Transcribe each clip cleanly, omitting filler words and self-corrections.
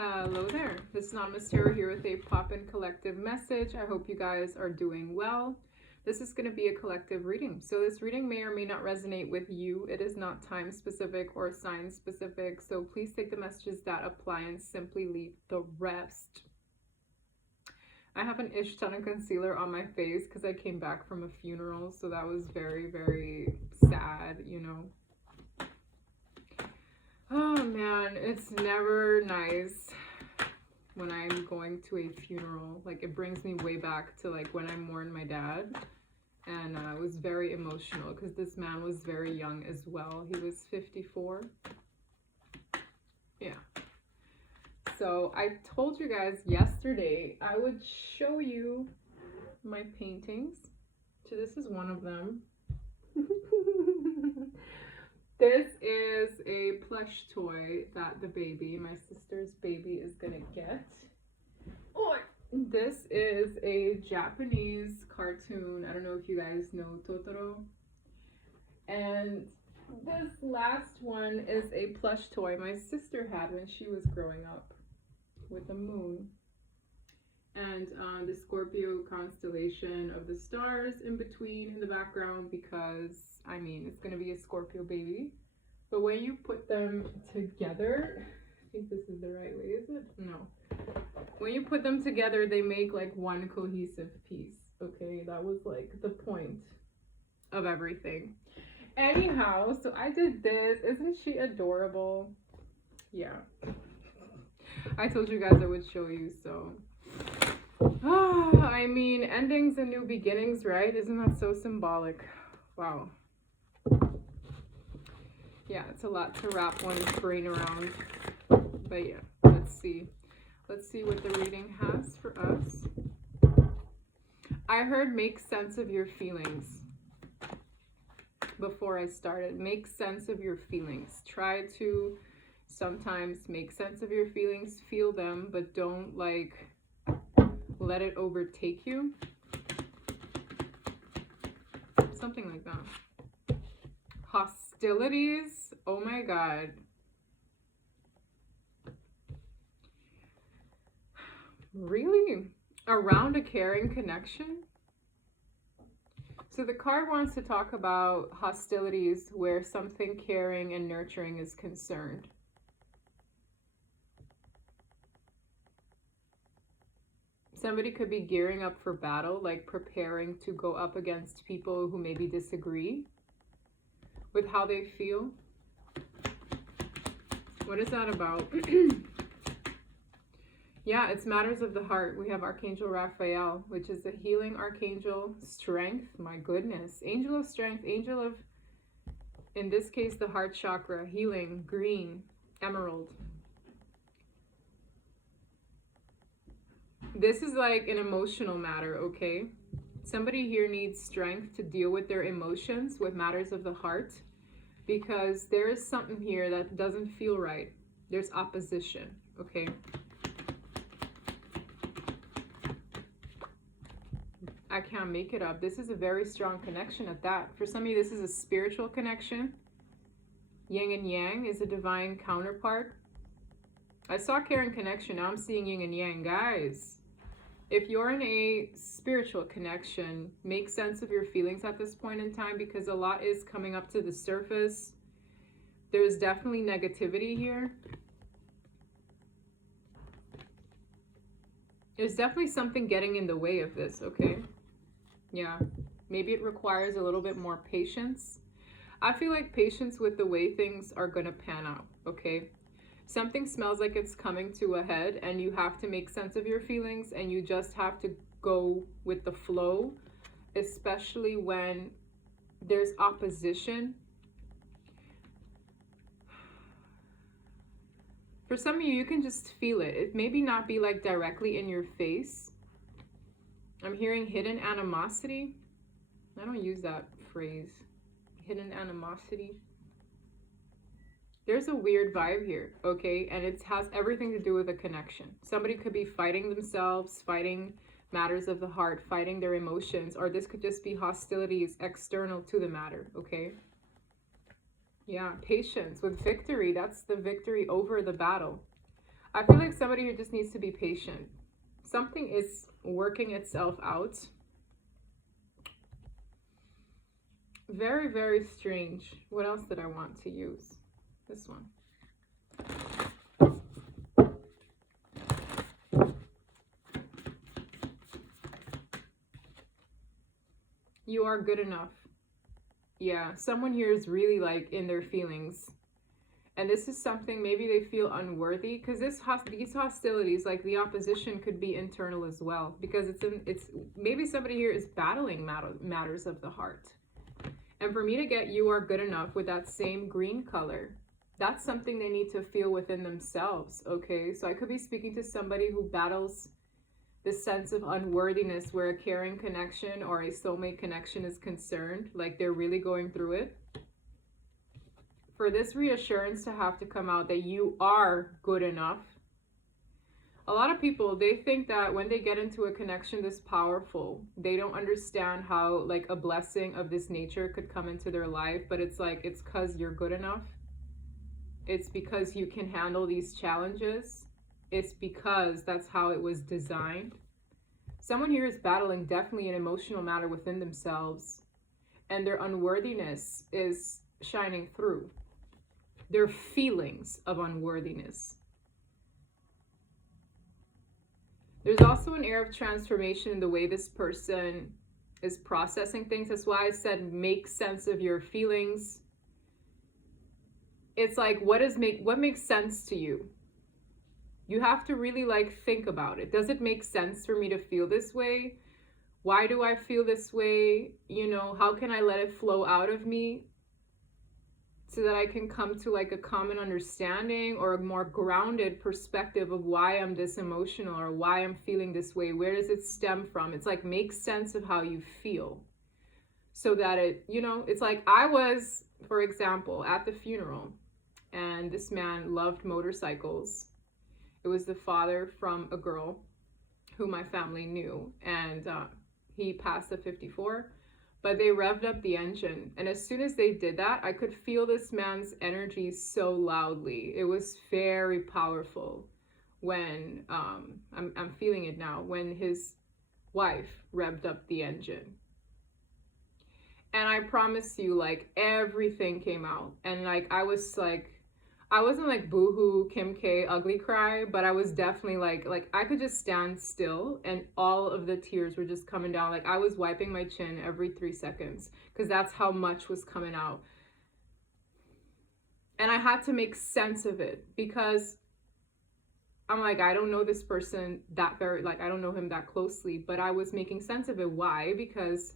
Hello there. This is Anonymous Tarot here with a pop-in collective message. I hope you guys are doing well. This is going to be a collective reading. So this reading may or may not resonate with you. It is not time specific or sign specific. So please take the messages that apply and simply leave the rest. I have an ish ton of concealer on my face because I came back from a funeral. So that was very, very sad, you know. Oh man, it's never nice when I'm going to a funeral. Like, it brings me way back to like when I mourned my dad, and it was very emotional because this man was very young as well. He was 54. Yeah. So I told you guys yesterday I would show you my paintings. So this is one of them. This is a plush toy that the baby, my sister's baby, is gonna get. Oh, this is a Japanese cartoon. I don't know if you guys know Totoro. And this last one is a plush toy my sister had when she was growing up with the moon. And the Scorpio constellation of the stars in between in the background because, I mean, it's going to be a Scorpio baby. But when you put them together, I think this is the right way, is it? No. When you put them together, they make like one cohesive piece. Okay, that was like the point of everything. Anyhow, so I did this. Isn't she adorable? Yeah. I told you guys I would show you, so... I mean, endings and new beginnings, right? Isn't that so symbolic? Wow. Yeah, it's a lot to wrap one's brain around. But yeah, let's see. Let's see what the reading has for us. I heard make sense of your feelings before I started. Make sense of your feelings. Try to sometimes make sense of your feelings, feel them, but don't like let it overtake you. Something like that. Hostilities. Oh my God. Really? Around a caring connection? So the card wants to talk about hostilities where something caring and nurturing is concerned. Somebody could be gearing up for battle, like preparing to go up against people who maybe disagree with how they feel. What is that about? Yeah, it's matters of the heart. We have Archangel Raphael, which is a healing archangel, strength. My goodness. Angel of strength, angel of, in this case, the heart chakra, healing, green, emerald. This is like an emotional matter, okay? Somebody here needs strength to deal with their emotions, with matters of the heart, because there is something here that doesn't feel right. There's opposition, okay? I can't make it up. This is a very strong connection at that. For some of you, this is a spiritual connection. Yin and yang is a divine counterpart. I saw caring connection. Now I'm seeing yin and yang. Guys, if you're in a spiritual connection, make sense of your feelings at this point in time because a lot is coming up to the surface. There's definitely negativity here. There's definitely something getting in the way of this, okay? Yeah, maybe it requires a little bit more patience. I feel like patience with the way things are going to pan out, okay? Something smells like it's coming to a head and you have to make sense of your feelings and you just have to go with the flow, especially when there's opposition. For some of you, you can just feel it. It maybe not be like directly in your face. I'm hearing hidden animosity. I don't use that phrase. Hidden animosity. There's a weird vibe here, okay? And it has everything to do with a connection. Somebody could be fighting themselves, fighting matters of the heart, fighting their emotions, or this could just be hostilities external to the matter, okay? Yeah, patience with victory. That's the victory over the battle. I feel like somebody here just needs to be patient. Something is working itself out. Very, very strange. What else did I want to use? This one. You are good enough. Yeah, someone here is really like in their feelings. And this is something, maybe they feel unworthy, because these hostilities, like the opposition, could be internal as well, because it's maybe somebody here is battling matters of the heart. And for me to get you are good enough with that same green color, that's something they need to feel within themselves. Okay, so I could be speaking to somebody who battles this sense of unworthiness, where a caring connection or a soulmate connection is concerned, like they're really going through it. For this reassurance to have to come out that you are good enough. A lot of people, they think that when they get into a connection this powerful, they don't understand how like a blessing of this nature could come into their life, but it's like, it's because you're good enough. It's because you can handle these challenges. It's because that's how it was designed. Someone here is battling definitely an emotional matter within themselves, and their unworthiness is shining through. Their feelings of unworthiness. There's also an air of transformation in the way this person is processing things. That's why I said make sense of your feelings. It's like, what makes sense to you? You have to really like think about it. Does it make sense for me to feel this way? Why do I feel this way? You know, how can I let it flow out of me so that I can come to like a common understanding or a more grounded perspective of why I'm this emotional or why I'm feeling this way? Where does it stem from? It's like, make sense of how you feel so that it, you know, it's like I was, for example, at the funeral, and this man loved motorcycles. It was the father from a girl who my family knew, and he passed at 54, but they revved up the engine. And as soon as they did that, I could feel this man's energy so loudly. It was very powerful when, I'm feeling it now, when his wife revved up the engine. And I promise you, like, everything came out. And like, I wasn't like boohoo, Kim K, ugly cry, but I was definitely like I could just stand still and all of the tears were just coming down. Like I was wiping my chin every 3 seconds because that's how much was coming out. And I had to make sense of it because I'm like, I don't know this person I don't know him that closely, but I was making sense of it. Why? Because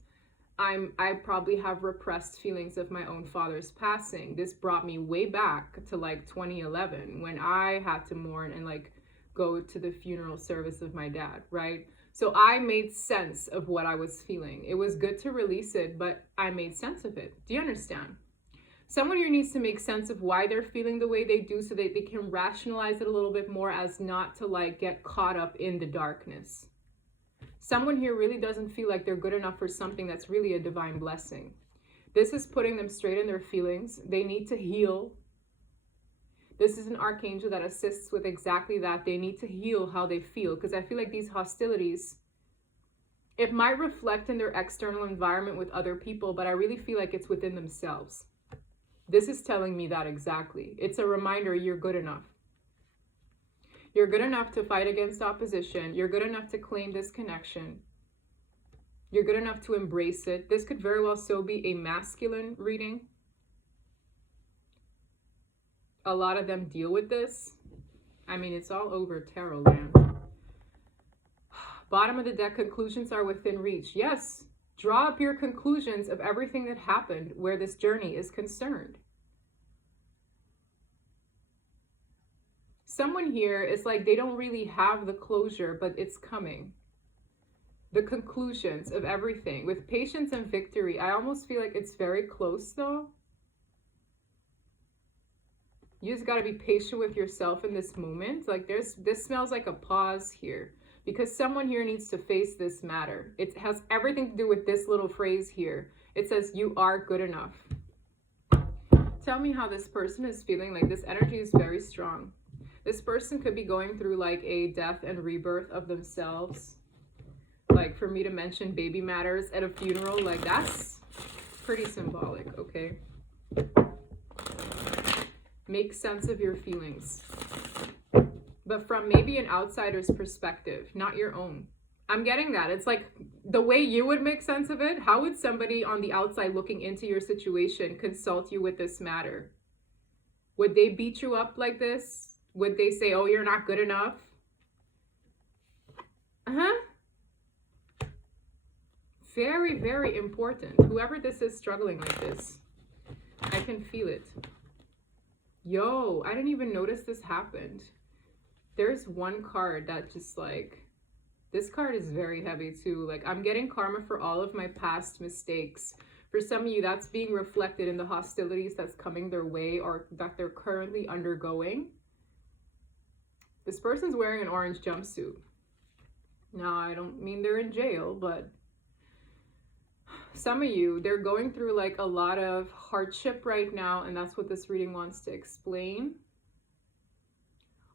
I probably have repressed feelings of my own father's passing. This brought me way back to like 2011 when I had to mourn and like go to the funeral service of my dad, right? So I made sense of what I was feeling. It was good to release it, but I made sense of it. Do you understand? Someone here needs to make sense of why they're feeling the way they do so that they can rationalize it a little bit more as not to like get caught up in the darkness. Someone here really doesn't feel like they're good enough for something that's really a divine blessing. This is putting them straight in their feelings. They need to heal. This is an archangel that assists with exactly that. They need to heal how they feel, because I feel like these hostilities, it might reflect in their external environment with other people, but I really feel like it's within themselves. This is telling me that exactly. It's a reminder you're good enough. You're good enough to fight against opposition. You're good enough to claim this connection. You're good enough to embrace it. This could very well so be a masculine reading. A lot of them deal with this. I mean, it's all over tarot land. Bottom of the deck, conclusions are within reach. Yes, draw up your conclusions of everything that happened where this journey is concerned. Someone here is like they don't really have the closure, but it's coming. The conclusions of everything with patience and victory. I almost feel like it's very close though. You just got to be patient with yourself in this moment. Like this smells like a pause here because someone here needs to face this matter. It has everything to do with this little phrase here. It says you are good enough. Tell me how this person is feeling. Like this energy is very strong. This person could be going through like a death and rebirth of themselves. Like for me to mention baby matters at a funeral, like that's pretty symbolic, okay? Make sense of your feelings. But from maybe an outsider's perspective, not your own. I'm getting that. It's like the way you would make sense of it. How would somebody on the outside looking into your situation consult you with this matter? Would they beat you up like this? Would they say, oh, you're not good enough? Very, very important. Whoever this is struggling like this, I can feel it. Yo, I didn't even notice this happened. There's one card that just like, this card is very heavy too. Like I'm getting karma for all of my past mistakes. For some of you, that's being reflected in the hostilities that's coming their way or that they're currently undergoing. This person's wearing an orange jumpsuit. Now, I don't mean they're in jail, but some of you, they're going through like a lot of hardship right now, and that's what this reading wants to explain.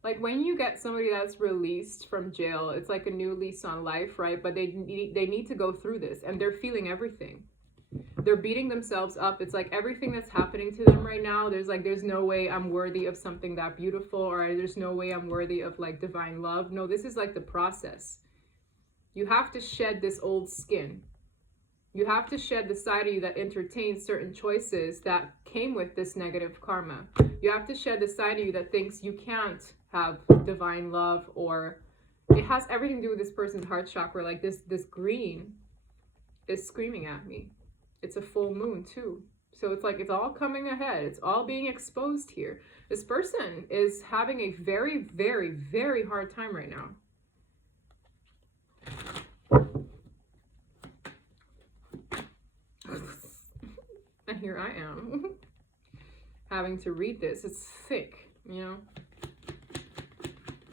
Like when you get somebody that's released from jail, it's like a new lease on life, right? But they need to go through this, and they're feeling everything. They're beating themselves up. It's like everything that's happening to them right now, there's no way I'm worthy of something that beautiful, or there's no way I'm worthy of like divine love. No, this is like the process. You have to shed this old skin. You have to shed the side of you that entertains certain choices that came with this negative karma. You have to shed the side of you that thinks you can't have divine love, or it has everything to do with this person's heart chakra. Like this green is screaming at me. It's a full moon too. So it's like it's all coming ahead. It's all being exposed here. This person is having a very, very, very hard time right now. And here I am having to read this. It's thick, you know?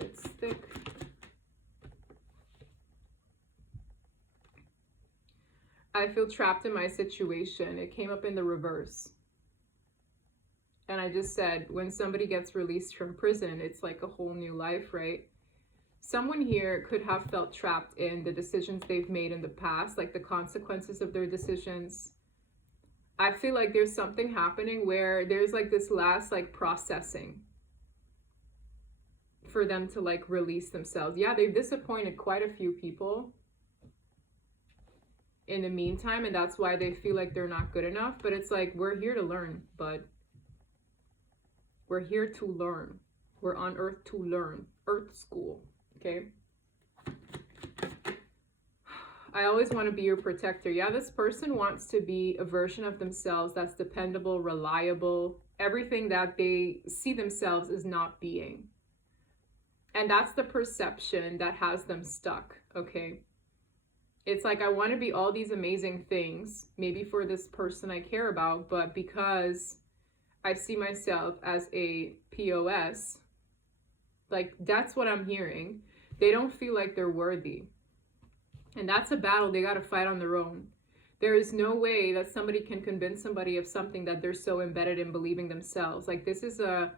It's thick. I feel trapped in my situation. It came up in the reverse. And I just said, when somebody gets released from prison, it's like a whole new life, right? Someone here could have felt trapped in the decisions they've made in the past, like the consequences of their decisions. I feel like there's something happening where there's like this last like processing for them to like release themselves. Yeah, they've disappointed quite a few people in the meantime, and that's why they feel like they're not good enough. But it's like, we're here to learn, bud. We're here to learn. We're on earth to learn. Earth school, okay? I always want to be your protector. Yeah, this person wants to be a version of themselves that's dependable, reliable, everything that they see themselves as not being. And that's the perception that has them stuck, okay? It's like, I want to be all these amazing things, maybe for this person I care about, but because I see myself as a POS, like that's what I'm hearing. They don't feel like they're worthy. And that's a battle they got to fight on their own. There is no way that somebody can convince somebody of something that they're so embedded in believing themselves. Like this is a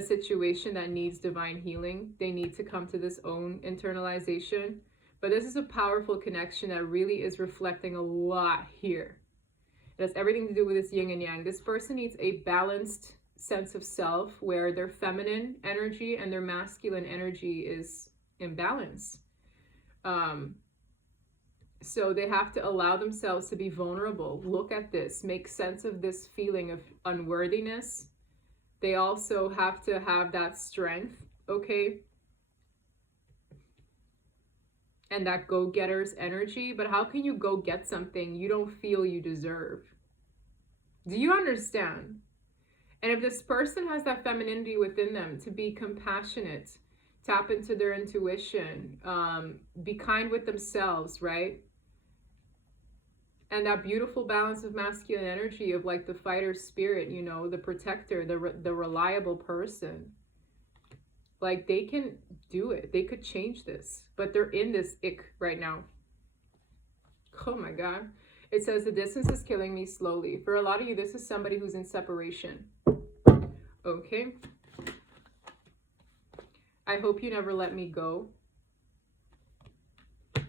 situation that needs divine healing. They need to come to this own internalization. But this is a powerful connection that really is reflecting a lot here. It has everything to do with this yin and yang. This person needs a balanced sense of self where their feminine energy and their masculine energy is in balance. So they have to allow themselves to be vulnerable. Look at this. Make sense of this feeling of unworthiness. They also have to have that strength, okay? And that go-getter's energy. But how can you go get something you don't feel you deserve? Do you understand? And if this person has that femininity within them to be compassionate, tap into their intuition, be kind with themselves, right? And that beautiful balance of masculine energy of like the fighter spirit, you know, the protector, the reliable person. Like they can do it. They could change this, but they're in this ick right now. Oh my God. It says the distance is killing me slowly. For a lot of you, this is somebody who's in separation. Okay. I hope you never let me go.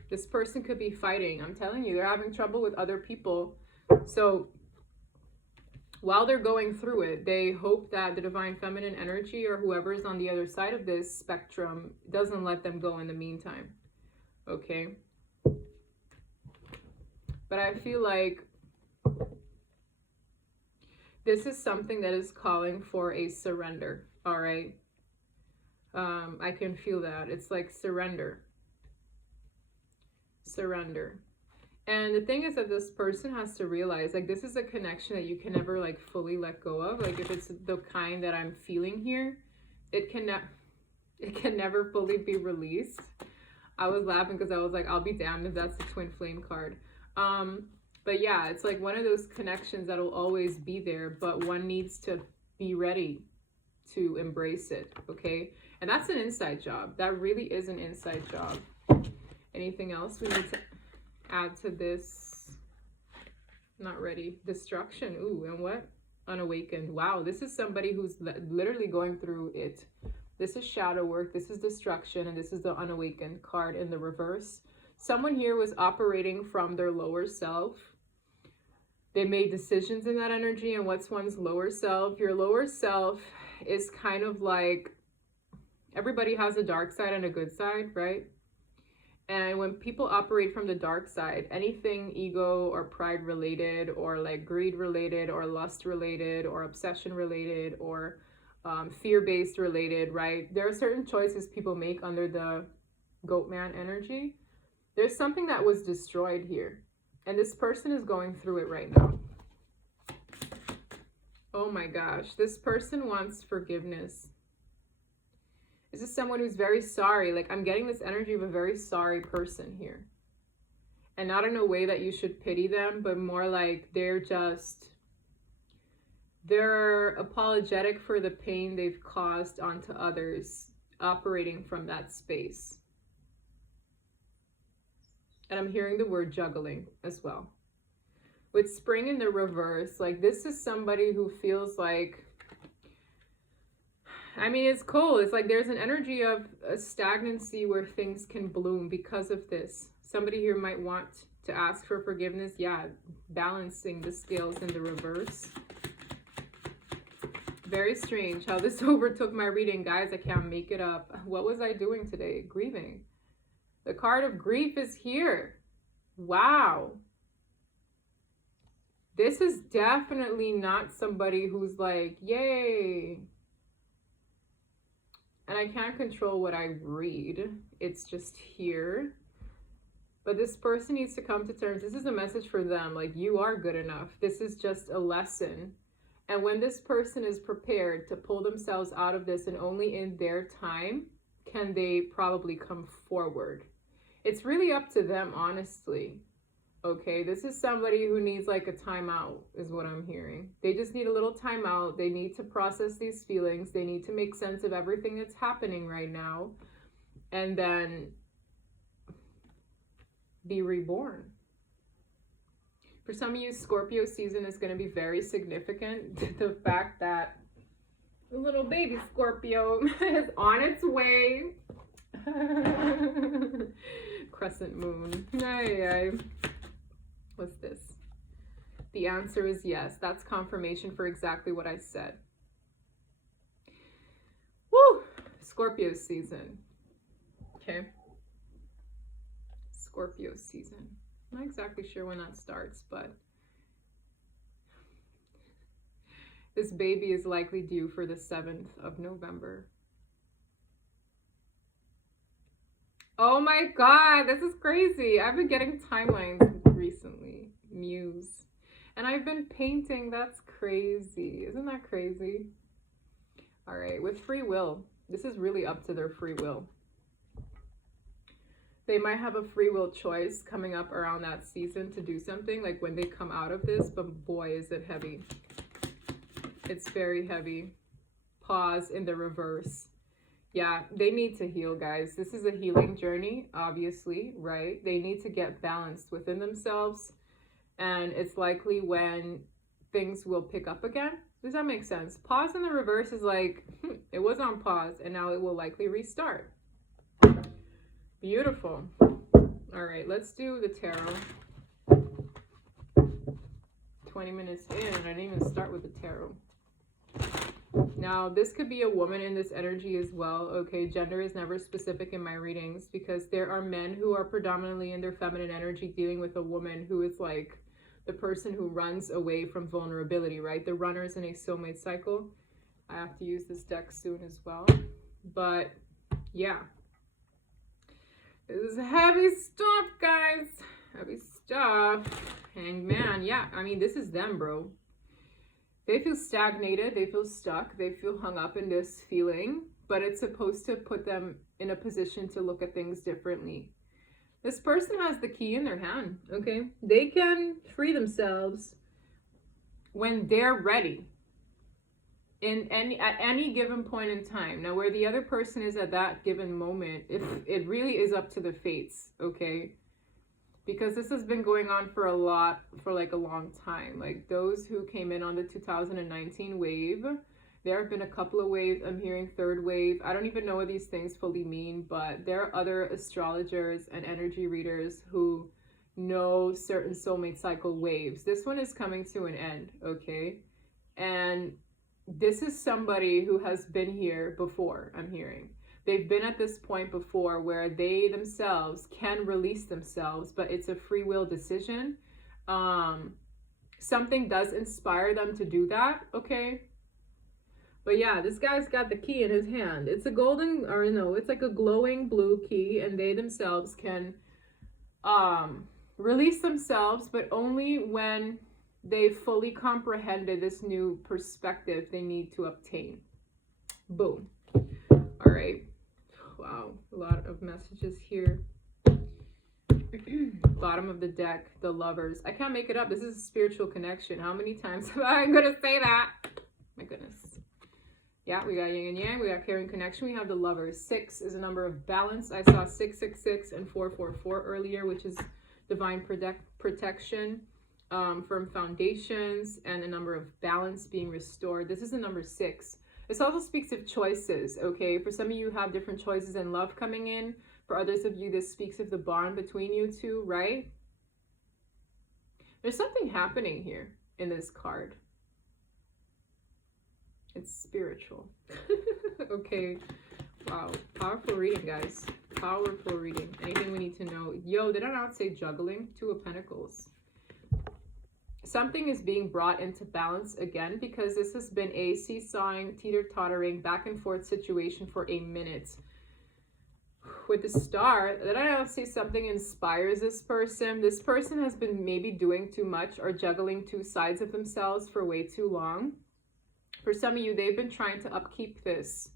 This person could be fighting. I'm telling you, they're having trouble with other people. So while they're going through it, they hope that the divine feminine energy or whoever is on the other side of this spectrum doesn't let them go in the meantime. Okay? But I feel like this is something that is calling for a surrender. All right? I can feel that. It's like surrender. Surrender. And the thing is that this person has to realize, like, this is a connection that you can never, like, fully let go of. Like, if it's the kind that I'm feeling here, it can never fully be released. I was laughing because I was like, I'll be damned if that's the twin flame card. But yeah, it's like one of those connections that will always be there, but one needs to be ready to embrace it, okay? And that's an inside job. That really is an inside job. Anything else we need to add to this? Not ready. Destruction. Ooh, and what? Unawakened. Wow, this is somebody who's literally going through it. This is shadow work. This is destruction. And this is the unawakened card in the reverse. Someone here was operating from their lower self. They made decisions in that energy. And what's one's lower self? Your lower self is kind of like, everybody has a dark side and a good side, right? And when people operate from the dark side, anything ego or pride related, or like greed related, or lust related, or obsession related, or fear-based related, right? There are certain choices people make under the goatman energy. There's something that was destroyed here. And this person is going through it right now. Oh my gosh. This person wants forgiveness. This is someone who's very sorry. Like, I'm getting this energy of a very sorry person here. And not in a way that you should pity them, but more like they're apologetic for the pain they've caused onto others, operating from that space. And I'm hearing the word juggling as well. With spring in the reverse, like, this is somebody who feels like, I mean, it's cool. It's like there's an energy of a stagnancy where things can bloom because of this. Somebody here might want to ask for forgiveness. Yeah, balancing the scales in the reverse. Very strange how this overtook my reading, guys. I can't make it up. What was I doing today? Grieving. The card of grief is here. Wow. This is definitely not somebody who's like, yay. And I can't control what I read. It's just here. But this person needs to come to terms. This is a message for them. Like, you are good enough. This is just a lesson. And when this person is prepared to pull themselves out of this, and only in their time can they probably come forward. It's really up to them, honestly. Okay, this is somebody who needs like a timeout, is what I'm hearing. They just need a little timeout. They need to process these feelings. They need to make sense of everything that's happening right now. And then be reborn. For some of you, Scorpio season is going to be very significant. The fact that the little baby Scorpio is on its way. Crescent moon. Aye. What's this? The answer is yes. That's confirmation for exactly what I said. Woo! Scorpio season. Okay. Scorpio season. I'm not exactly sure when that starts, but this baby is likely due for the 7th of November. Oh my God, this is crazy. I've been getting timelines recently. Muse. And I've been painting. That's crazy. Isn't that crazy? All right, with free will. This is really up to their free will. They might have a free will choice coming up around that season to do something, like when they come out of this, but boy, is it heavy. It's very heavy. Pause in the reverse. Yeah, they need to heal, guys. This is a healing journey, obviously, right? They need to get balanced within themselves. And it's likely when things will pick up again, Does that make sense? Pause in the reverse is like, it was on pause and now it will likely restart. Beautiful. All right, let's do the tarot. 20 minutes in and I didn't even start with the tarot. Now, this could be a woman in this energy as well, okay? Gender is never specific in my readings because there are men who are predominantly in their feminine energy dealing with a woman who is like the person who runs away from vulnerability, right? The runners in a soulmate cycle. I have to use this deck soon as well. But, yeah. This is heavy stuff, guys. Heavy stuff. Hangman, yeah. I mean, this is them, bro. They feel stagnated, they feel stuck, they feel hung up in this feeling, but it's supposed to put them in a position to look at things differently. This person has the key in their hand, okay? They can free themselves when they're ready at any given point in time. Now, where the other person is at that given moment, it really is up to the fates, okay? Because this has been going on for a long time. Like those who came in on the 2019 wave, there have been a couple of waves. I'm hearing third wave. I don't even know what these things fully mean, but there are other astrologers and energy readers who know certain soulmate cycle waves. This one is coming to an end, okay? And this is somebody who has been here before, I'm hearing. They've been at this point before where they themselves can release themselves, but it's a free will decision. Something does inspire them to do that, okay? But yeah, this guy's got the key in his hand. It's a golden, or no, it's like a glowing blue key, and they themselves can release themselves, but only when they fully comprehended this new perspective they need to obtain. Boom. All right. Wow, a lot of messages here. Bottom of the deck, the Lovers. I can't make it up. This is a spiritual connection. How many times am I going to say that? My goodness. Yeah, we got yin and yang. We got caring connection. We have the Lovers. 6 is a number of balance. I saw 666 and 444 earlier, which is divine protection from foundations and a number of balance being restored. This is the number 6. This also speaks of choices, okay? For some of you have different choices in love coming in. For others of you, this speaks of the bond between you two, right? There's something happening here in this card. It's spiritual. Okay. Wow. Powerful reading, guys. Powerful reading. Anything we need to know? Yo, did I not say juggling? 2 of Pentacles. Something is being brought into balance again because this has been a seesawing, teeter-tottering, back and forth situation for a minute. With the Star, did I not see something inspires this person? This person has been maybe doing too much or juggling 2 sides of themselves for way too long. For some of you, they've been trying to upkeep this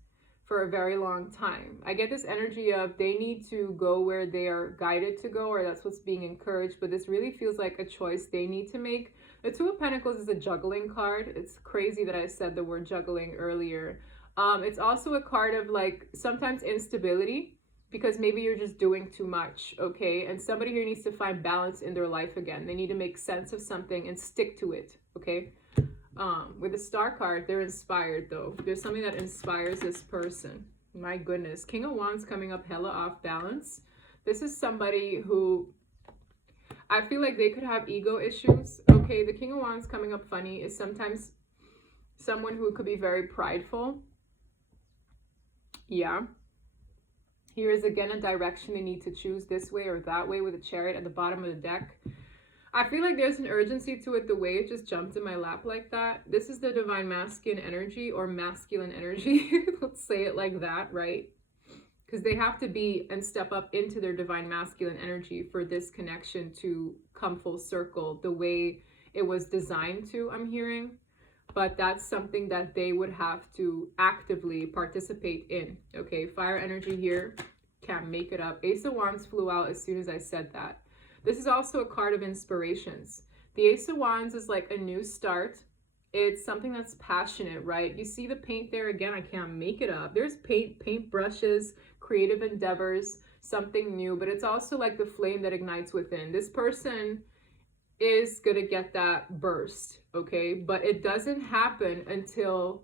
for a very long time. I get this energy of they need to go where they are guided to go, or that's what's being encouraged, but this really feels like a choice they need to make. The 2 of Pentacles is a juggling card. It's crazy that I said the word juggling earlier. It's also a card of like sometimes instability because maybe you're just doing too much, okay? And somebody here needs to find balance in their life again. They need to make sense of something and stick to it, okay? With the Star card, they're inspired though. There's something that inspires this person. My goodness. King of Wands coming up hella off balance. This is somebody who I feel like they could have ego issues. Okay, the King of Wands coming up funny is sometimes someone who could be very prideful. Yeah. Here is again a direction they need to choose, this way or that way, with a Chariot at the bottom of the deck. I feel like there's an urgency to it the way it just jumped in my lap like that. This is the divine masculine energy or masculine energy. Let's say it like that, right? Because they have to be and step up into their divine masculine energy for this connection to come full circle the way it was designed to, I'm hearing. But that's something that they would have to actively participate in. Okay, fire energy here. Can't make it up. Ace of Wands flew out as soon as I said that. This is also a card of inspirations. The Ace of Wands is like a new start. It's something that's passionate, right? You see the paint there again. I can't make it up. There's paint brushes, creative endeavors, something new, but it's also like the flame that ignites within. This person is going to get that burst, okay? But it doesn't happen until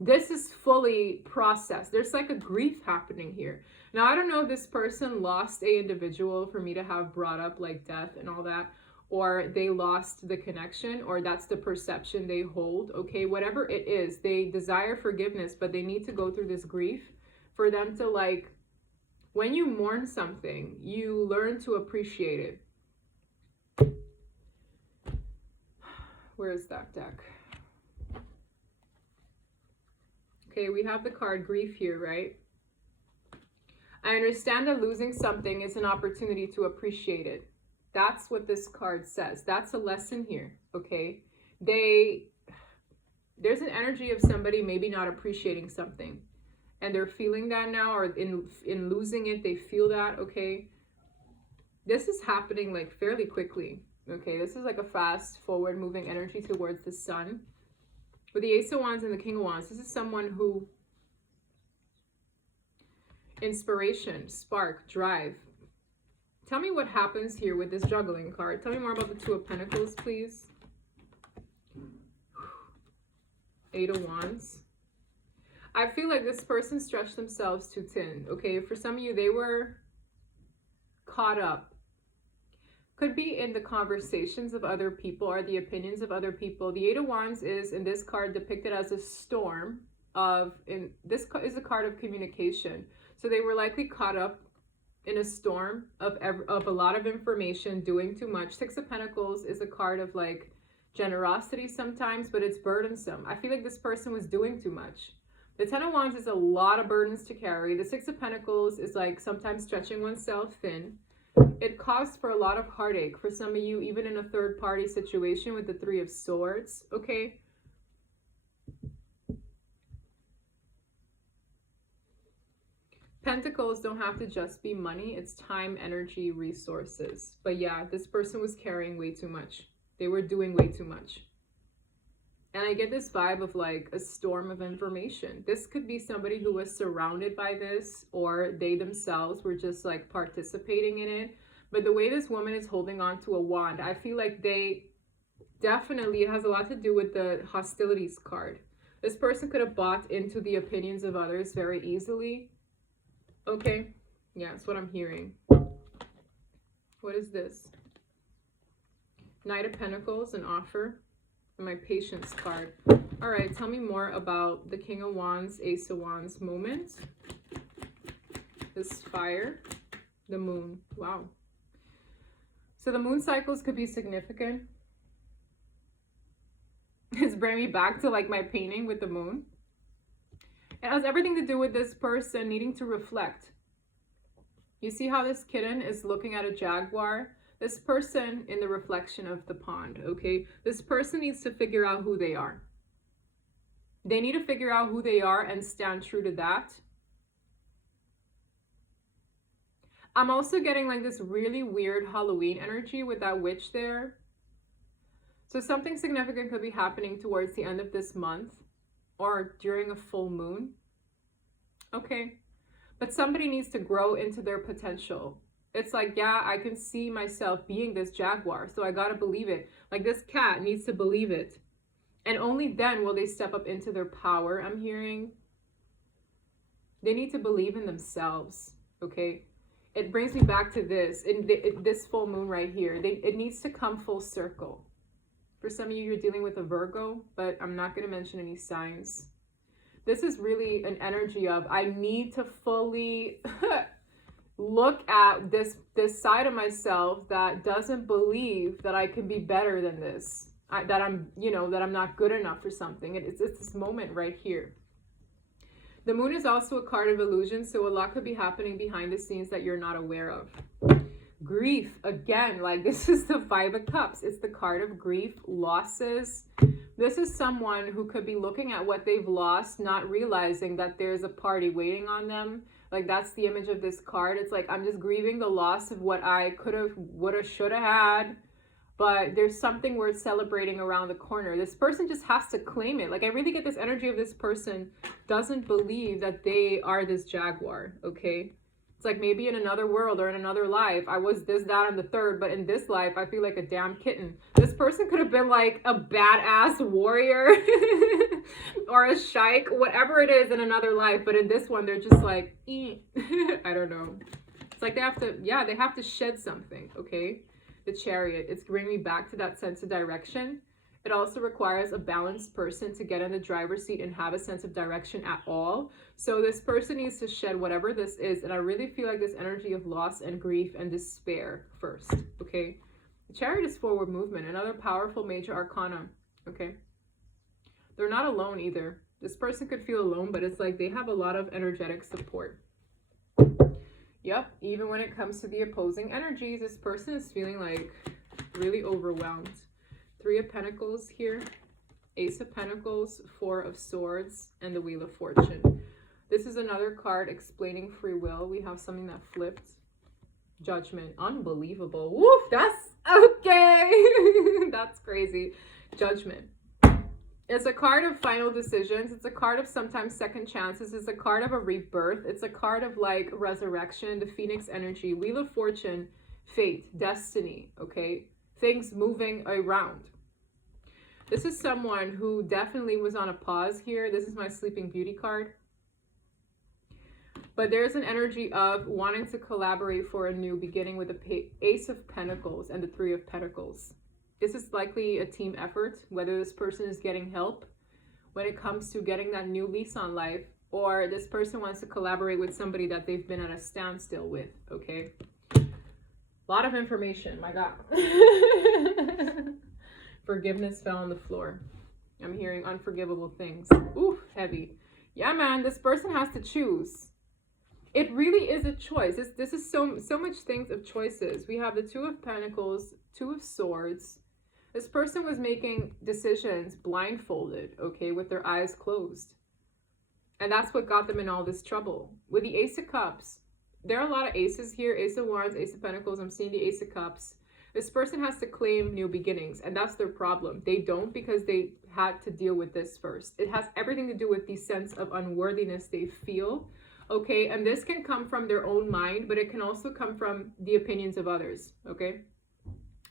this is fully processed. There's like a grief happening here. Now, I don't know if this person lost a individual for me to have brought up like death and all that, or they lost the connection, or that's the perception they hold, okay? Whatever it is, they desire forgiveness, but they need to go through this grief for them to like, when you mourn something, you learn to appreciate it. Where is that deck? Okay, we have the card grief here, right? I understand that losing something is an opportunity to appreciate it. That's what this card says. That's a lesson here, okay? There's an energy of somebody maybe not appreciating something, and they're feeling that now, or in losing it, they feel that, okay? This is happening like fairly quickly, okay? This is like a fast forward moving energy towards the sun. With the Ace of Wands and the King of Wands, this is someone who, inspiration, spark, drive. Tell me what happens here with this juggling card. Tell me more about the Two of Pentacles, please. Eight of Wands. I feel like this person stretched themselves too thin, okay? For some of you, they were caught up. Could be in the conversations of other people or the opinions of other people. The Eight of Wands is, in this card, depicted as a storm this is a card of communication. So they were likely caught up in a storm of a lot of information, doing too much. Six of Pentacles is a card of like generosity sometimes, but it's burdensome. I feel like this person was doing too much. The Ten of Wands is a lot of burdens to carry. The Six of Pentacles is like sometimes stretching oneself thin. It caused for a lot of heartache for some of you, even in a third party situation with the Three of Swords, okay? Pentacles don't have to just be money. It's time, energy, resources. But yeah, this person was carrying way too much. They were doing way too much. And I get this vibe of like a storm of information. This could be somebody who was surrounded by this, or they themselves were just like participating in it. But the way this woman is holding on to a wand, I feel like they definitely, it has a lot to do with the hostilities card. This person could have bought into the opinions of others very easily. Okay, yeah, that's what I'm hearing. What is this? Knight of Pentacles, an offer. And my patience card. All right, tell me more about the King of Wands, Ace of Wands moment. This fire, the moon. Wow. So the moon cycles could be significant. It's bringing me back to like my painting with the moon. It has everything to do with this person needing to reflect. You see how this kitten is looking at a jaguar? This person in the reflection of the pond, okay? This person needs to figure out who they are. They need to figure out who they are and stand true to that. I'm also getting like this really weird Halloween energy with that witch there. So something significant could be happening towards the end of this month or during a full moon. Okay. But somebody needs to grow into their potential. It's like, yeah, I can see myself being this jaguar, so I gotta believe it. Like this cat needs to believe it. And only then will they step up into their power, I'm hearing. They need to believe in themselves, okay? It brings me back to this, this full moon right here. It needs to come full circle. For some of you, you're dealing with a Virgo, but I'm not gonna mention any signs. This is really an energy of, I need to fully look at this side of myself that doesn't believe that I can be better than this, that I'm not good enough for something. It's this moment right here. The moon is also a card of illusion, so a lot could be happening behind the scenes that you're not aware of. Grief, again, like this is the Five of Cups. It's the card of grief, losses. This is someone who could be looking at what they've lost, not realizing that there's a party waiting on them. Like that's the image of this card. It's like, I'm just grieving the loss of what I could have, would have, should have had. But there's something worth celebrating around the corner. This person just has to claim it. Like I really get this energy of this person doesn't believe that they are this jaguar, okay? It's like maybe in another world or in another life, I was this, that, and the third, but in this life, I feel like a damn kitten. This person could have been like a badass warrior or a sheikh, whatever it is in another life, but in this one, they're just like, I don't know. It's like they have to shed something, okay? The Chariot, it's bringing me back to that sense of direction. It also requires a balanced person to get in the driver's seat and have a sense of direction at all. So this person needs to shed whatever this is. And I really feel like this energy of loss and grief and despair first, okay? The Chariot is forward movement, another powerful major arcana, okay? They're not alone either. This person could feel alone, but it's like they have a lot of energetic support. Yep, even when it comes to the opposing energies, this person is feeling like really overwhelmed. 3 of Pentacles here, Ace of Pentacles, 4 of Swords, and the Wheel of Fortune. This is another card explaining free will. We have something that flipped. Judgment. Unbelievable. Woof, that's okay. That's crazy. Judgment. It's a card of final decisions. It's a card of sometimes second chances. It's a card of a rebirth. It's a card of like resurrection, the Phoenix energy. Wheel of Fortune, fate, destiny, okay? Things moving around. This is someone who definitely was on a pause here. This is my Sleeping Beauty card. But there's an energy of wanting to collaborate for a new beginning with the Ace of Pentacles and the 3 of Pentacles. This is likely a team effort, whether this person is getting help when it comes to getting that new lease on life, or this person wants to collaborate with somebody that they've been at a standstill with, okay? A lot of information, my God. Forgiveness fell on the floor. I'm hearing unforgivable things. Oof, heavy. Yeah, man, this person has to choose. It really is a choice. This is so much things of choices. We have the 2 of Pentacles, 2 of Swords. This person was making decisions blindfolded, okay, with their eyes closed. And that's what got them in all this trouble. With the Ace of Cups, there are a lot of aces here. Ace of Wands, Ace of Pentacles. I'm seeing the Ace of Cups. This person has to claim new beginnings, and that's their problem. They don't, because they had to deal with this first. It has everything to do with the sense of unworthiness they feel, okay? And this can come from their own mind, but it can also come from the opinions of others, okay?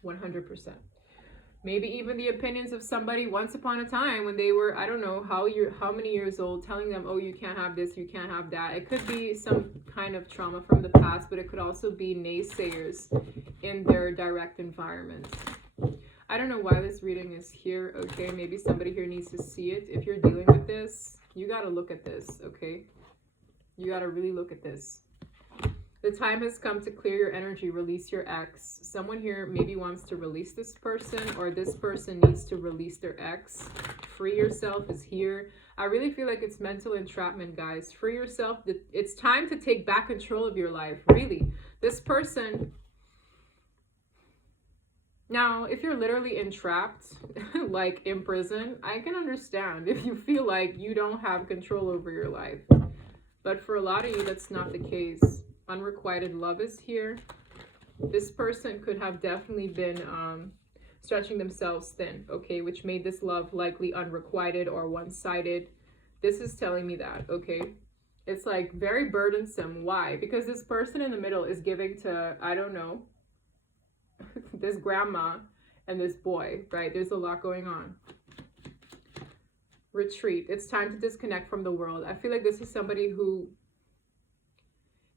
100%. Maybe even the opinions of somebody once upon a time when they were, I don't know, how many years old, telling them, oh, you can't have this, you can't have that. It could be some kind of trauma from the past, but it could also be naysayers in their direct environment. I don't know why this reading is here, okay? Maybe somebody here needs to see it. If you're dealing with this, you got to look at this, okay? You got to really look at this. The time has come to clear your energy, release your ex. Someone here maybe wants to release this person, or this person needs to release their ex. Free yourself is here. I really feel like it's mental entrapment, guys. Free yourself. It's time to take back control of your life, really. This person... Now, if you're literally entrapped, like in prison, I can understand if you feel like you don't have control over your life. But for a lot of you, that's not the case. Unrequited love is here. This person could have definitely been stretching themselves thin, okay, which made this love likely unrequited or one-sided. This is telling me that, okay? It's like very burdensome. Why? Because this person in the middle is giving to, I don't know, this grandma and this boy, right? There's a lot going on. Retreat. It's time to disconnect from the world. I feel like this is somebody who,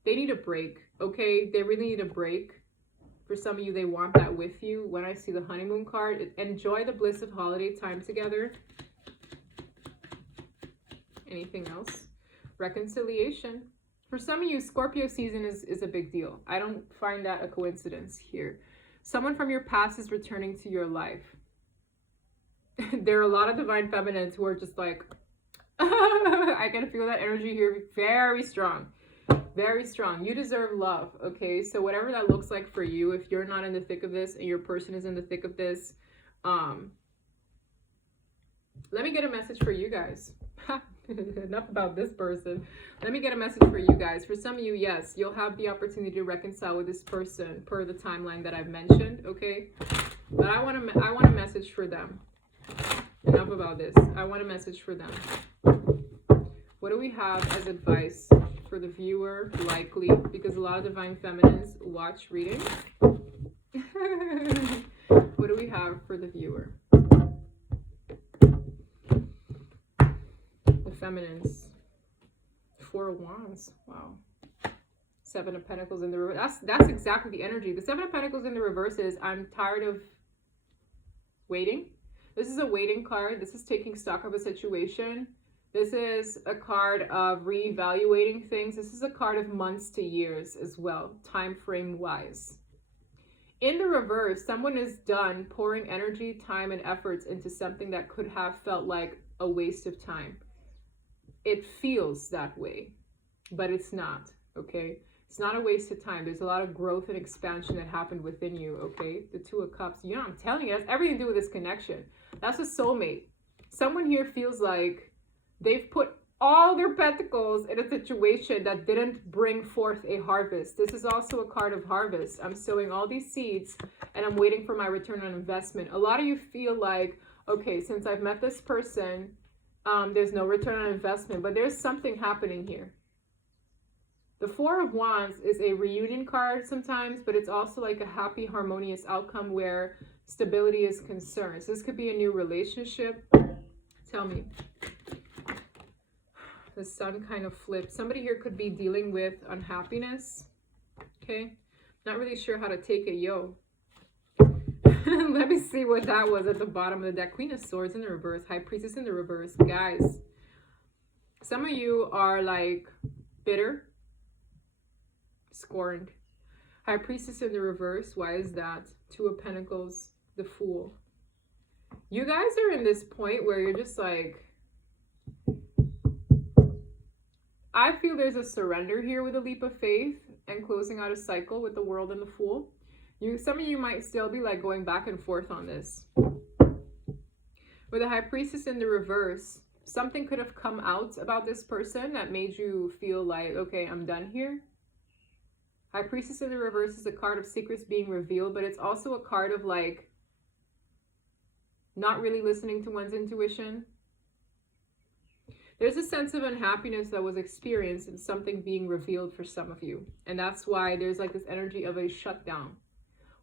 they need a break, okay? They really need a break. For some of you, they want that with you. When I see the honeymoon card, enjoy the bliss of holiday time together. Anything else? Reconciliation. For some of you, Scorpio season is a big deal. I don't find that a coincidence here. Someone from your past is returning to your life. There are a lot of divine feminines who are just like, I can feel that energy here very strong. Very strong. You deserve love, okay? So whatever that looks like for you, if you're not in the thick of this and your person is in the thick of this, let me get a message for you guys. Enough about this person. Let me get a message for you guys. For some of you, yes, you'll have the opportunity to reconcile with this person per the timeline that I've mentioned, okay? But I want a message for them. Enough about this. I want a message for them. What do we have as advice for the viewer, likely, because a lot of divine feminines watch reading. What do we have for the viewer? The feminines. Four of Wands. Wow. Seven of Pentacles in the reverse. That's exactly the energy. The Seven of Pentacles in the reverse is I'm tired of waiting. This is a waiting card. This is taking stock of a situation. This is a card of reevaluating things. This is a card of months to years as well, time frame wise. In the reverse, someone is done pouring energy, time, and efforts into something that could have felt like a waste of time. It feels that way, but it's not, okay? It's not a waste of time. There's a lot of growth and expansion that happened within you, okay? The Two of Cups, you know, I'm telling you, that's everything to do with this connection. That's a soulmate. Someone here feels like they've put all their pentacles in a situation that didn't bring forth a harvest. This is also a card of harvest. I'm sowing all these seeds and I'm waiting for my return on investment. A lot of you feel like, okay, since I've met this person, there's no return on investment, but there's something happening here. The Four of Wands is a reunion card sometimes, but it's also like a happy, harmonious outcome where stability is concerned. So this could be a new relationship. Tell me. The Sun kind of flipped. Somebody here could be dealing with unhappiness. Okay. Not really sure how to take it, yo. Let me see what that was at the bottom of the deck. Queen of Swords in the reverse. High Priestess in the reverse. Guys, some of you are like bitter, scorned. High Priestess in the reverse. Why is that? Two of Pentacles, the Fool. You guys are in this point where you're just like, I feel there's a surrender here with a leap of faith and closing out a cycle with the World and the Fool. Some of you might still be like going back and forth on this. With the High Priestess in the reverse, something could have come out about this person that made you feel like, okay, I'm done here. High Priestess in the reverse is a card of secrets being revealed, but it's also a card of like not really listening to one's intuition. There's a sense of unhappiness that was experienced and something being revealed for some of you. And that's why there's like this energy of a shutdown.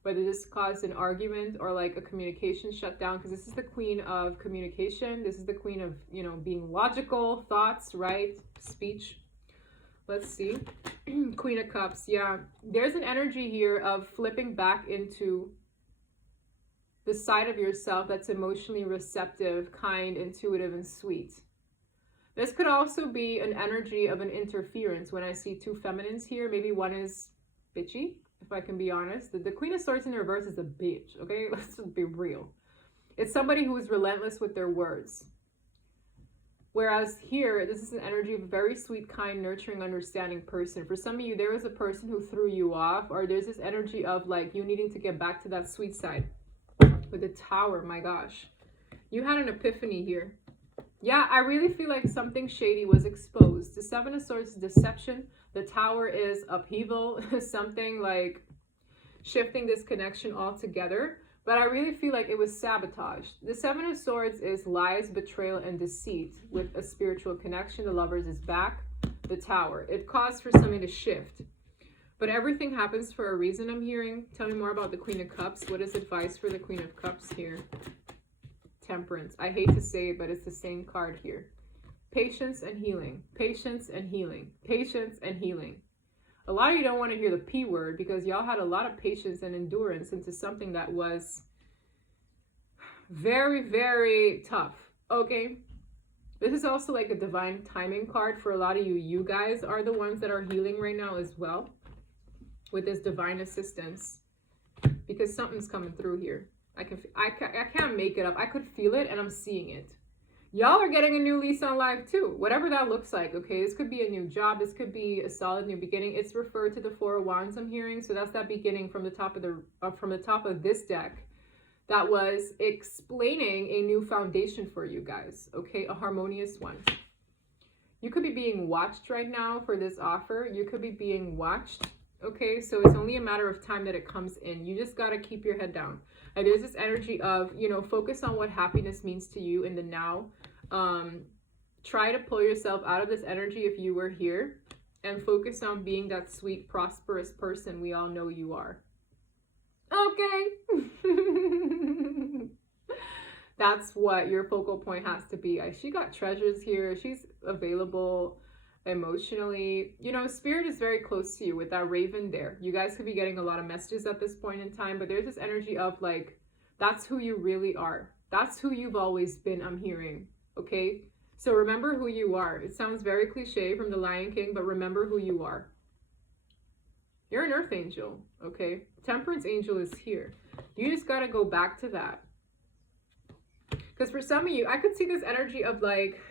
Whether this caused an argument or like a communication shutdown, because this is the Queen of communication. This is the Queen of, you know, being logical, thoughts, right? Speech. Let's see. Queen of Cups. Yeah. There's an energy here of flipping back into the side of yourself that's emotionally receptive, kind, intuitive, and sweet. This could also be an energy of an interference. When I see two feminines here, maybe one is bitchy, if I can be honest. The Queen of Swords in the reverse is a bitch, okay? Let's just be real. It's somebody who is relentless with their words. Whereas here, this is an energy of a very sweet, kind, nurturing, understanding person. For some of you, there was a person who threw you off, or there's this energy of like you needing to get back to that sweet side. With the Tower, my gosh. You had an epiphany here. Yeah, I really feel like something shady was exposed. The Seven of Swords is deception. The Tower is upheaval. Something like shifting this connection altogether. But I really feel like it was sabotaged. The Seven of Swords is lies, betrayal, and deceit. With a spiritual connection, the Lovers is back. The Tower. It caused for something to shift. But everything happens for a reason, I'm hearing. Tell me more about the Queen of Cups. What is advice for the Queen of Cups here? Temperance. I hate to say it, but it's the same card here. Patience and healing. Patience and healing. Patience and healing. A lot of you don't want to hear the P word because y'all had a lot of patience and endurance into something that was very, very tough. Okay? This is also like a divine timing card for a lot of you. You guys are the ones that are healing right now as well with this divine assistance because something's coming through here. I can't make it up. I could feel it and I'm seeing it. Y'all are getting a new lease on life too. Whatever that looks like, okay? This could be a new job. This could be a solid new beginning. It's referred to the Four of Wands I'm hearing. So that's that beginning from the top of this deck that was explaining a new foundation for you guys, okay? A harmonious one. You could be being watched right now for this offer. You could be being watched, okay? So it's only a matter of time that it comes in. You just got to keep your head down. Like there's this energy of, you know, focus on what happiness means to you in the now. Try to pull yourself out of this energy if you were here and focus on being that sweet, prosperous person we all know you are. Okay. That's what your focal point has to be. She got treasures here. She's available emotionally. You know, spirit is very close to you with that raven there. You guys could be getting a lot of messages at this point in time, but there's this energy of like, that's who you really are. That's who you've always been, I'm hearing. Okay? So remember who you are. It sounds very cliche from the Lion King, but remember who you are. You're an earth angel, okay? Temperance angel is here. You just got to go back to that. Because for some of you, I could see this energy of like,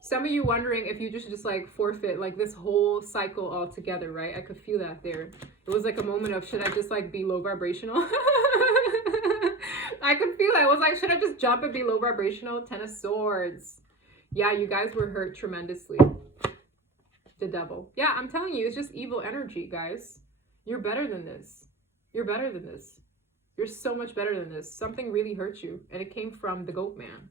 some of you wondering if you just like forfeit like this whole cycle altogether, right? I could feel that there. It was like a moment of, should I just like be low vibrational? I could feel it. It was like, should I just jump and be low vibrational? 10 of Swords. Yeah, you guys were hurt tremendously. The devil. Yeah, I'm telling you, it's just evil energy, guys. You're better than this. You're better than this. You're so much better than this. Something really hurt you, and it came from the goat man.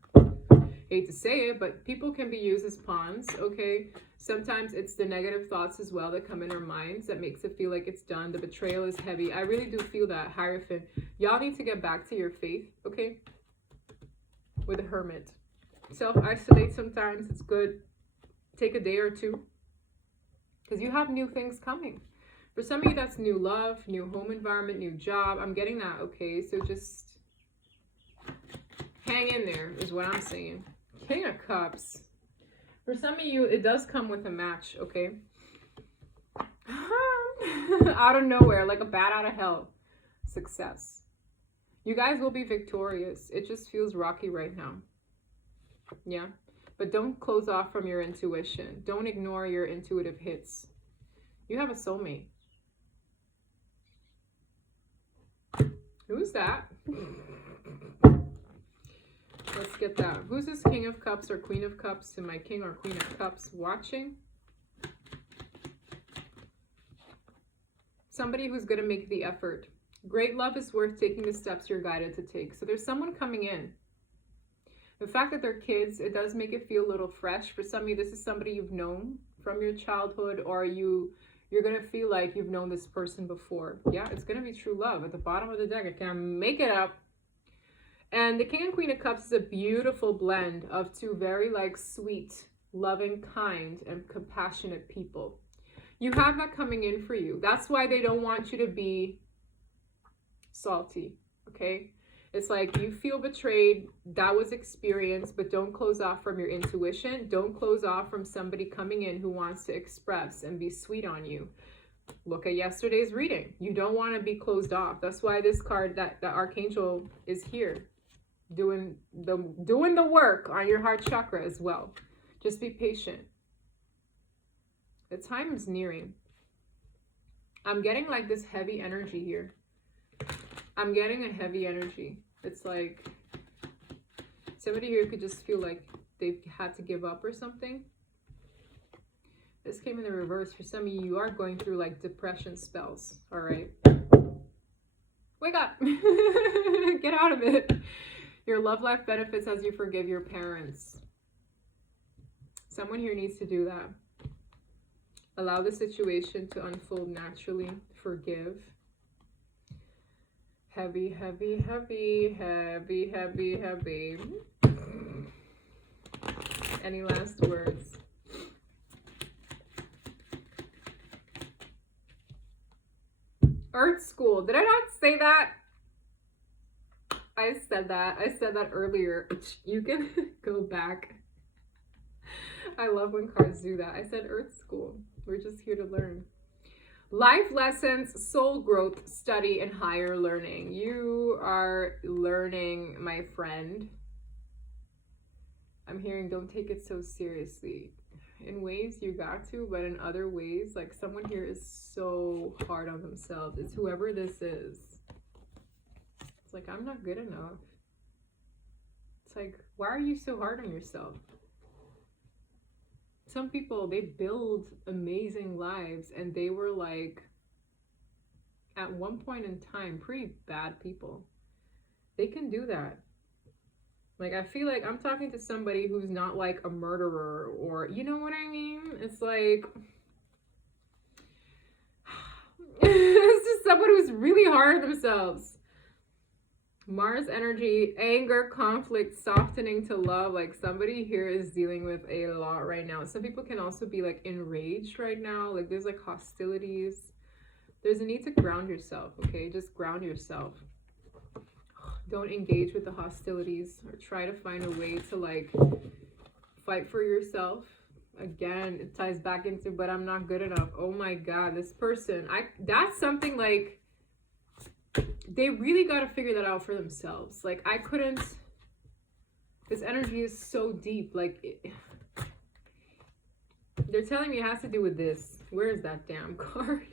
Hate to say it, but people can be used as pawns, okay? Sometimes it's the negative thoughts as well that come in our minds that makes it feel like it's done. The betrayal is heavy. I really do feel that, Hierophant. Y'all need to get back to your faith, okay? With a hermit. Self-isolate sometimes. It's good. Take a day or two. Because you have new things coming. For some of you, that's new love, new home environment, new job. I'm getting that, okay? So just hang in there is what I'm saying. King of Cups. For some of you, it does come with a match, okay? Out of nowhere, like a bat out of hell. Success. You guys will be victorious. It just feels rocky right now. Yeah? But don't close off from your intuition. Don't ignore your intuitive hits. You have a soulmate. Who's that? Let's get that. Who's this King of Cups or Queen of Cups to my King or Queen of Cups watching? Somebody who's going to make the effort. Great love is worth taking the steps you're guided to take. So there's someone coming in. The fact that they're kids, it does make it feel a little fresh. For some of you, this is somebody you've known from your childhood, or you're going to feel like you've known this person before. Yeah, it's going to be true love. At the bottom of the deck, I can't make it up. And the King and Queen of Cups is a beautiful blend of two very like sweet, loving, kind, and compassionate people. You have that coming in for you. That's why they don't want you to be salty, okay? It's like you feel betrayed. That was experience, but don't close off from your intuition. Don't close off from somebody coming in who wants to express and be sweet on you. Look at yesterday's reading. You don't want to be closed off. That's why this card, that Archangel is here, doing the work on your heart chakra as well. Just be patient. The time is nearing. I'm getting like this heavy energy here. I'm getting a heavy energy. It's like somebody here could just feel like they've had to give up or something. This came in the reverse. For some of you, you are going through like depression spells. All right. Wake up. Get out of it. Your love life benefits as you forgive your parents. Someone here needs to do that. Allow the situation to unfold naturally. Forgive. Heavy, heavy, heavy, heavy, heavy, heavy. Any last words? Earth School. Did I not say that? I said that. I said that earlier. You can go back. I love when cards do that. I said Earth School. We're just here to learn. Life lessons, soul growth, study, and higher learning. You are learning, my friend. I'm hearing don't take it so seriously. In ways you got to, but in other ways, like someone here is so hard on themselves. It's whoever this is. It's like, I'm not good enough. It's like, why are you so hard on yourself? Some people, they build amazing lives, and they were like, at one point in time, pretty bad people. They can do that. Like, I feel like I'm talking to somebody who's not like a murderer, or, you know what I mean? It's like, it's just someone who's really hard on themselves. Mars energy, anger, conflict, softening to love. Like, somebody here is dealing with a lot right now. Some people can also be like enraged right now. Like, there's like hostilities. There's a need to ground yourself, okay? Just ground yourself. Don't engage with the hostilities, or try to find a way to like fight for yourself. Again, it ties back into, but I'm not good enough. Oh my God, this person, that's something like, they really got to figure that out for themselves. Like, I couldn't, this energy is so deep. Like, they're telling me it has to do with this. Where is that damn card?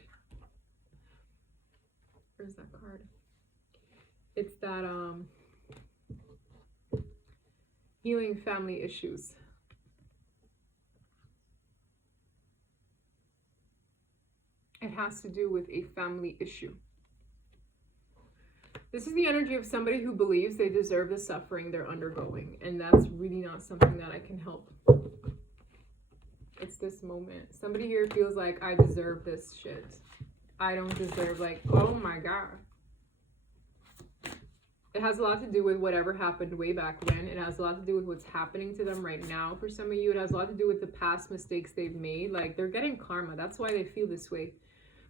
Where's that card? It's that, healing family issues. It has to do with a family issue. This is the energy of somebody who believes they deserve the suffering they're undergoing. And that's really not something that I can help. It's this moment. Somebody here feels like, I deserve this shit. I don't deserve, like, oh my God. It has a lot to do with whatever happened way back when. It has a lot to do with what's happening to them right now. For some of you, it has a lot to do with the past mistakes they've made. Like, they're getting karma. That's why they feel this way.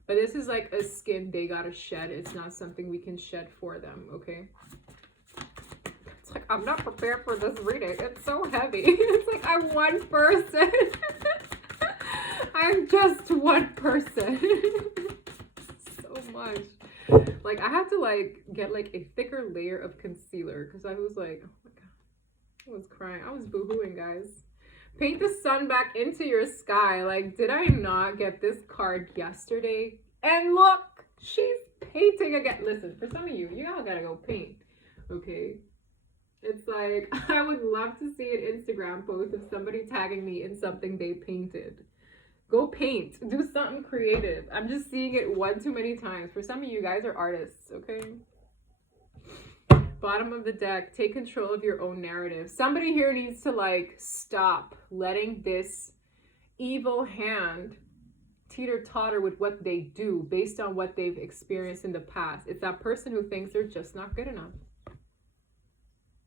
But this is like a skin they gotta shed. It's not something we can shed for them, okay? It's like, I'm not prepared for this reading. It's so heavy. It's like, I'm one person. I'm just one person. So much. Like, I had to like get like a thicker layer of concealer because I was like, oh my God, I was crying. I was boohooing, guys. Paint the sun back into your sky. Like, did I not get this card yesterday? And look, she's painting again. Listen, for some of you, you all gotta go paint, okay? It's like, I would love to see an Instagram post of somebody tagging me in something they painted. Go paint. Do something creative. I'm just seeing it one too many times. For some of you guys are artists, okay? Bottom of the deck, take control of your own narrative. Somebody here needs to like stop letting this evil hand teeter-totter with what they do based on what they've experienced in the past. It's that person who thinks they're just not good enough.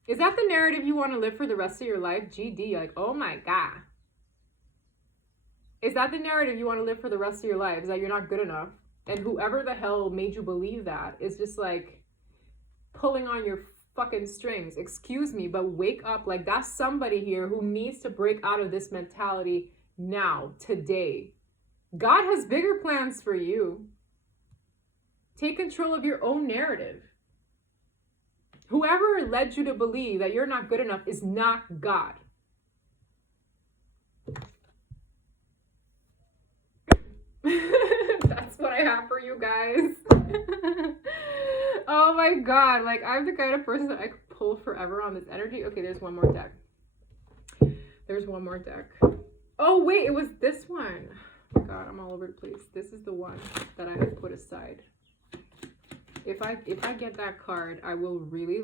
Is that the narrative you want to live for the rest of your life? GD, like, oh my God. Is that the narrative you want to live for the rest of your life? Is that you're not good enough? And whoever the hell made you believe that is just like pulling on your fucking strings. Excuse me, but wake up. Like, that's somebody here who needs to break out of this mentality now, today. God has bigger plans for you. Take control of your own narrative. Whoever led you to believe that you're not good enough is not God. That's what I have for you guys. Oh my God, like, I'm the kind of person that I could pull forever on this energy. Okay, there's one more deck. There's one more deck. Oh wait, it was this one. Oh my God, I'm all over the place. This is the one that I had put aside. If I get that card, I will really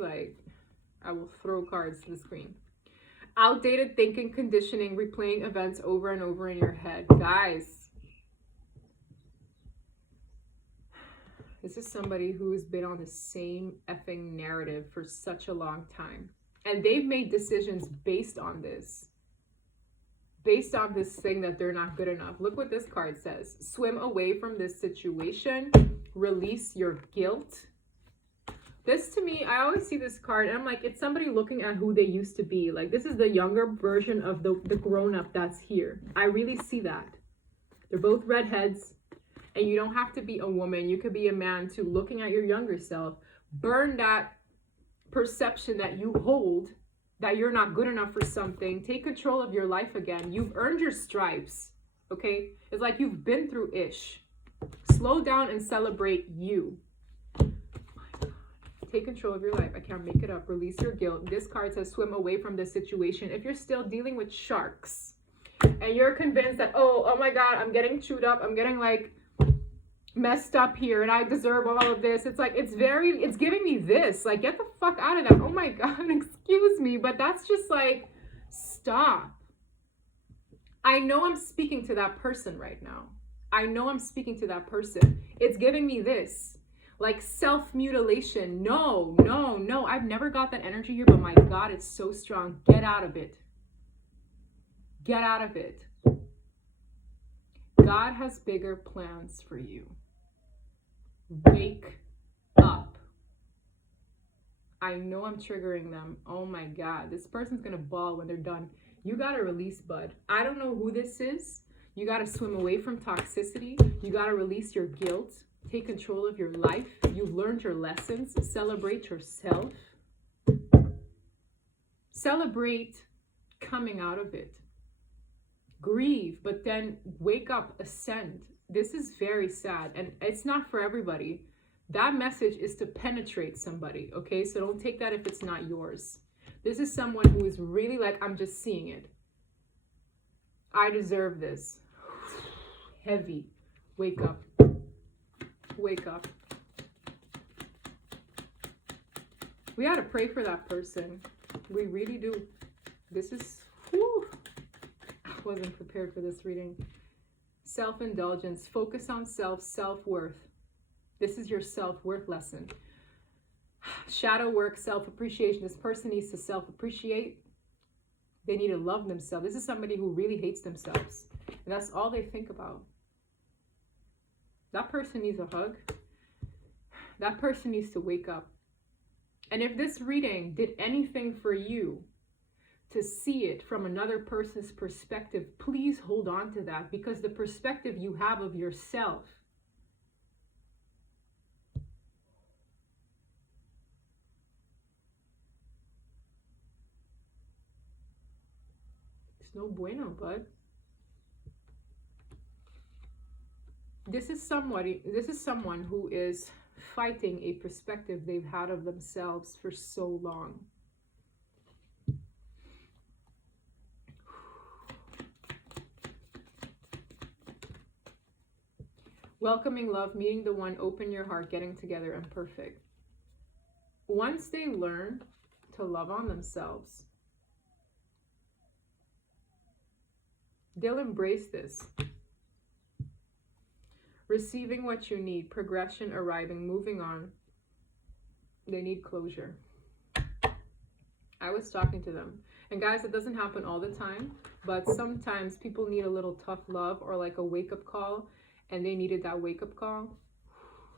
I will throw cards to the screen. Outdated thinking, conditioning, replaying events over and over in your head. Guys, this is somebody who's been on the same effing narrative for such a long time. And they've made decisions based on this. Based on this thing that they're not good enough. Look what this card says. Swim away from this situation. Release your guilt. This, to me, I always see this card and I'm like, it's somebody looking at who they used to be. Like, this is the younger version of the grown-up that's here. I really see that. They're both redheads. And you don't have to be a woman. You could be a man too. Looking at your younger self. Burn that perception that you hold that you're not good enough for something. Take control of your life again. You've earned your stripes. Okay? It's like you've been through ish. Slow down and celebrate you. Take control of your life. I can't make it up. Release your guilt. This card says swim away from this situation. If you're still dealing with sharks and you're convinced that, oh my God, I'm getting chewed up. I'm getting like messed up here and I deserve all of this. It's like, it's giving me this. Like, get the fuck out of that. Oh my God, excuse me. But that's just like, stop. I know I'm speaking to that person right now. I know I'm speaking to that person. It's giving me this. Like self-mutilation. No. I've never got that energy here, but my God, it's so strong. Get out of it. Get out of it. God has bigger plans for you. Wake up. I know I'm triggering them. Oh my God. This person's going to bawl when they're done. You got to release, bud. I don't know who this is. You got to swim away from toxicity. You got to release your guilt. Take control of your life. You've learned your lessons. Celebrate yourself. Celebrate coming out of it. Grieve, but then wake up, ascend. This is very sad, and it's not for everybody. That message is to penetrate somebody, okay? So don't take that if it's not yours. This is someone who is really like, I'm just seeing it. I deserve this. Heavy. Wake up. Wake up. We got to pray for that person. We really do. This is, whew. I wasn't prepared for this reading. Self-indulgence. Focus on self, self-worth. This is your self-worth lesson. Shadow work, self-appreciation. This person needs to self-appreciate. They need to love themselves. This is somebody who really hates themselves. And that's all they think about. That person needs a hug. That person needs to wake up. And if this reading did anything for you to see it from another person's perspective, please hold on to that, because the perspective you have of yourself it's no bueno, bud. This is someone who is fighting a perspective they've had of themselves for so long. Welcoming love, meeting the one, open your heart, getting together, and perfect. Once they learn to love on themselves, they'll embrace this. Receiving what you need, progression, arriving, moving on. They need closure. I was talking to them. And guys, it doesn't happen all the time, but sometimes people need a little tough love or like a wake-up call, and they needed that wake-up call.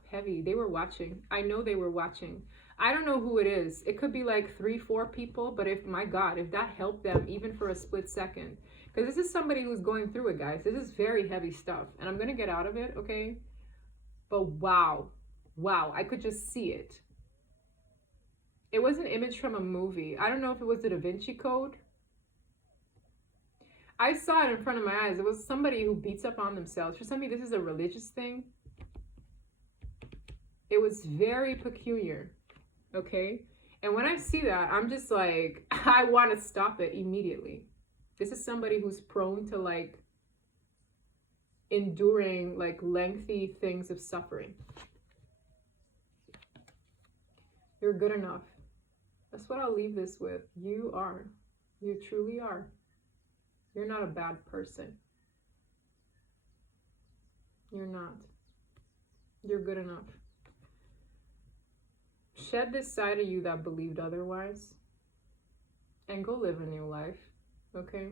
Heavy. They were watching. I know they were watching. I don't know who it is. It could be like 3-4 people, but if, my God, if that helped them even for a split second. Because this is somebody who's going through it, guys. This is very heavy stuff. And I'm going to get out of it, okay? But wow. Wow. I could just see it. It was an image from a movie. I don't know if it was the Da Vinci Code. I saw it in front of my eyes. It was somebody who beats up on themselves. For somebody, this is a religious thing. It was very peculiar, okay? And when I see that, I'm just like, I want to stop it immediately. This is somebody who's prone to like enduring like lengthy things of suffering. You're good enough. That's what I'll leave this with. You are. You truly are. You're not a bad person. You're not. You're good enough. Shed this side of you that believed otherwise and go live a new life. Okay?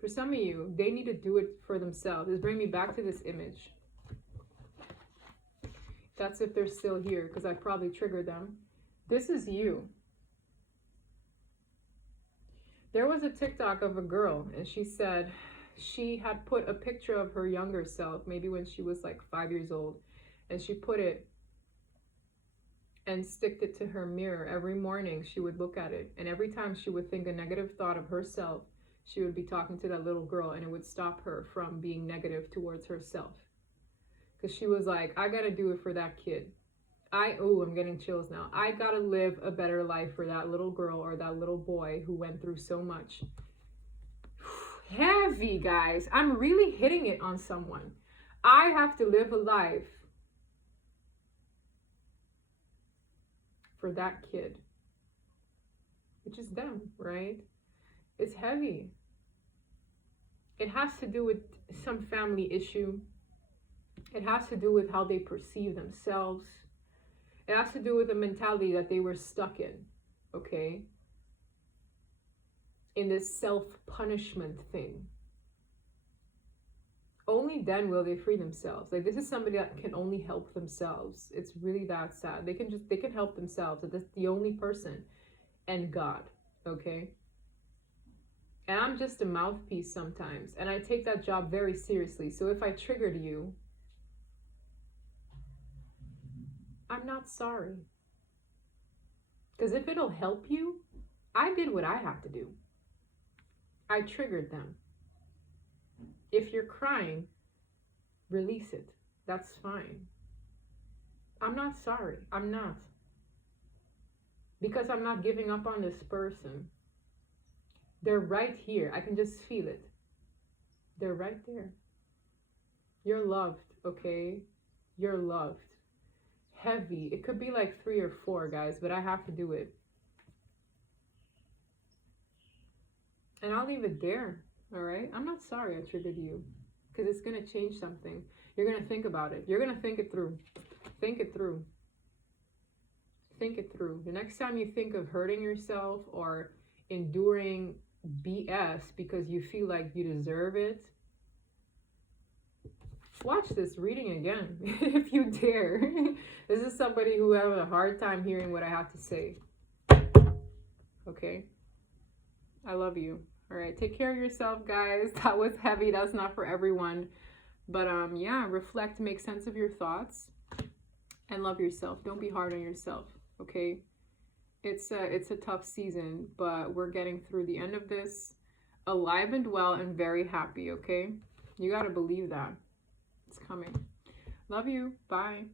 For some of you, they need to do it for themselves. This brings me back to this image. That's if they're still here, because I probably triggered them. This is you. There was a TikTok of a girl, and she said she had put a picture of her younger self, maybe when she was like 5 years old, and she put it and sticked it to her mirror. Every morning she would look at it, and every time she would think a negative thought of herself, she would be talking to that little girl, and it would stop her from being negative towards herself. Because she was like, I gotta do it for that kid. I'm getting chills now. I gotta live a better life for that little girl or that little boy who went through so much. Heavy, guys. I'm really hitting it on someone. I have to live a life for that kid, which is them, right? It's heavy. It has to do with some family issue. It has to do with how they perceive themselves. It has to do with the mentality that they were stuck in, okay? In this self-punishment thing. Only then will they free themselves. Like, this is somebody that can only help themselves. It's really that sad. They can help themselves. That's the only person. And God, okay? And I'm just a mouthpiece sometimes. And I take that job very seriously. So if I triggered you, I'm not sorry. Because if it'll help you, I did what I have to do. I triggered them. If you're crying, release it. That's fine. I'm not sorry. I'm not. Because I'm not giving up on this person. They're right here. I can just feel it. They're right there. You're loved, okay? You're loved. Heavy. It could be like 3 or 4, guys, but I have to do it. And I'll leave it there, all right? I'm not sorry I triggered you, because it's going to change something. You're going to think about it. You're going to think it through. Think it through. Think it through. The next time you think of hurting yourself or enduring BS because you feel like you deserve it, watch this reading again, if you dare. This is somebody who has a hard time hearing what I have to say. Okay? I love you. All right, take care of yourself, guys. That was heavy. That's not for everyone. But yeah, reflect, make sense of your thoughts, and love yourself. Don't be hard on yourself, okay? It's a tough season, but we're getting through the end of this alive and well and very happy, okay? You got to believe that. It's coming. Love you. Bye.